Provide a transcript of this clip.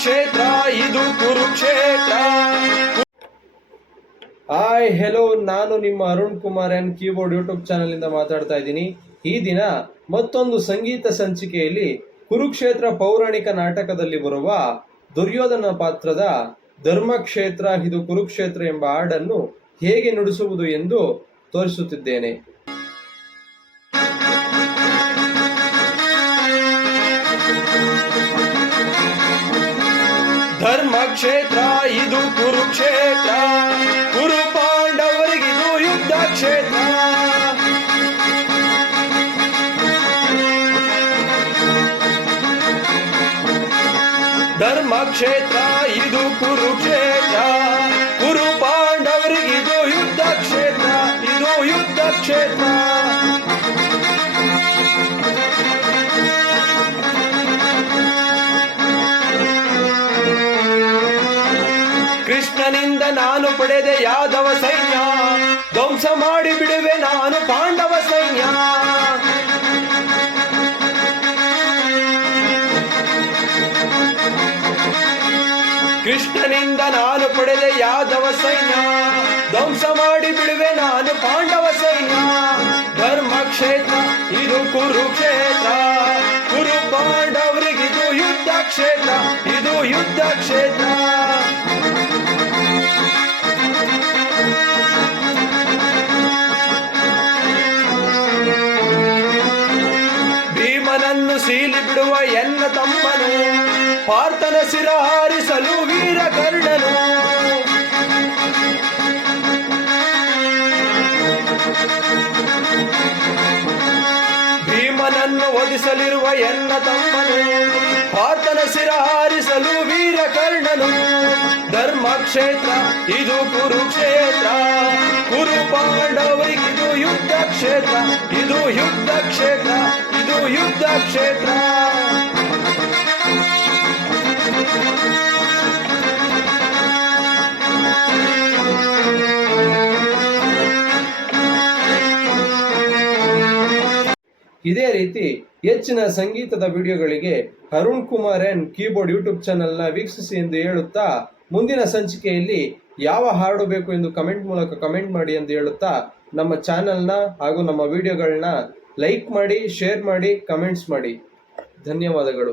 ಕ್ಷೇತ್ರ ಇದು Kurukshetra. Hi hello ನಾನು ನಿಮ್ಮ Arun Kumar N keyboard YouTube ಇಂದ ಮಾತಾಡ್ತಾ ಇದ್ದೀನಿ. ಈ ದಿನ ಮತ್ತೊಂದು ಸಂಗೀತ ಸಂಚಿಕೆಯಲ್ಲಿ ಕುರುಕ್ಷೇತ್ರ ಪೌರಾಣಿಕ ನಾಟಕದಲ್ಲಿ ಬರುವ ದುರ್ಯೋಧನ ಪಾತ್ರದ ಧರ್ಮಕ್ಷೇತ್ರ, ಇದು ಕುರುಕ್ಷೇತ್ರ ಎಂಬ ಹಾಡನ್ನು ಹೇಗೆ ನುಡಿಸುವುದು ಎಂದು ತೋರಿಸುತ್ತಿದ್ದೇನೆ. ಧರ್ಮಕ್ಷೇತ್ರ, ಇದು ಕುರುಕ್ಷೇತ್ರ. ಕುರು ಪಾಂಡವರಿಗಿದು ಯುದ್ಧ ಕ್ಷೇತ್ರ ಧರ್ಮಕ್ಷೇತ್ರ, ಇದು ಕುರುಕ್ಷೇತ್ರ. ಕುರು ಪಾಂಡವರಿಗಿದು ಯುದ್ಧ ಕ್ಷೇತ್ರ ಇದು ಯುದ್ಧ ಕ್ಷೇತ್ರ ಕೃಷ್ಣನಿಂದ ನಾನು ಪಡೆದೆ ಯಾದವ ಸೈನ್ಯ. ಧ್ವಂಸ ಮಾಡಿ ಬಿಡುವೆ ನಾನು ಪಾಂಡವ ಸೈನ್ಯ. ಕೃಷ್ಣನಿಂದ ನಾನು ಪಡೆದೆ ಯಾದವ ಸೈನ್ಯ. ಧ್ವಂಸ ಮಾಡಿ ಬಿಡುವೆ ನಾನು ಪಾಂಡವ ಸೈನ್ಯ. ಧರ್ಮ ಕ್ಷೇತ್ರ, ಇದು ಕುರುಕ್ಷೇತ್ರ. ಕುರು ಪಾಂಡವರಿಗಿದು ಯುದ್ಧ ಕ್ಷೇತ್ರ, ಇದು ಯುದ್ಧ ಕ್ಷೇತ್ರ. ಸೀಲಿ ಬಿಡುವ ಎಲ್ಲ ತಮ್ಮನು, ಪಾರ್ಥನ ಸಿರ ಹಾರಿಸಲು ವೀರ ಕರ್ಣನು. ಭೀಮನನ್ನು ಒದಿಸಲಿರುವ ಎಲ್ಲ ತಮ್ಮನು, ಪಾರ್ಥನ ಸಿರ ಹಾರಿಸಲು ವೀರ ಕರ್ಣನು. ಧರ್ಮಕ್ಷೇತ್ರ ಇದು ಕುರುಕ್ಷೇತ್ರ. ಕುರು ಪಾಂಡವರಿಗಿದು ಯುದ್ಧ ಕ್ಷೇತ್ರ, ಇದು ಯುದ್ಧ ಕ್ಷೇತ್ರ, ಇದು ಯುದ್ಧ ಕ್ಷೇತ್ರ. ಇದೇ ರೀತಿ ಹೆಚ್ಚಿನ ಸಂಗೀತದ ವಿಡಿಯೋಗಳಿಗೆ Arun Kumar N keyboard YouTube ಚಾನೆಲ್ನ ವೀಕ್ಷಿಸಿ ಎಂದು ಹೇಳುತ್ತಾ ಮುಂದಿನ ಸಂಚಿಕೆಯಲ್ಲಿ ಯಾವ ಹಾಡು ಬೇಕು ಎಂದು ಕಮೆಂಟ್ ಮೂಲಕ ಕಮೆಂಟ್ ಮಾಡಿ ಎಂದು ಹೇಳುತ್ತಾ, ನಮ್ಮ ಚಾನೆಲ್ನ ಹಾಗೂ ನಮ್ಮ ವಿಡಿಯೋಗಳನ್ನ ಲೈಕ್ ಮಾಡಿ, ಶೇರ್ ಮಾಡಿ, ಕಮೆಂಟ್ಸ್ ಮಾಡಿ. ಧನ್ಯವಾದಗಳು.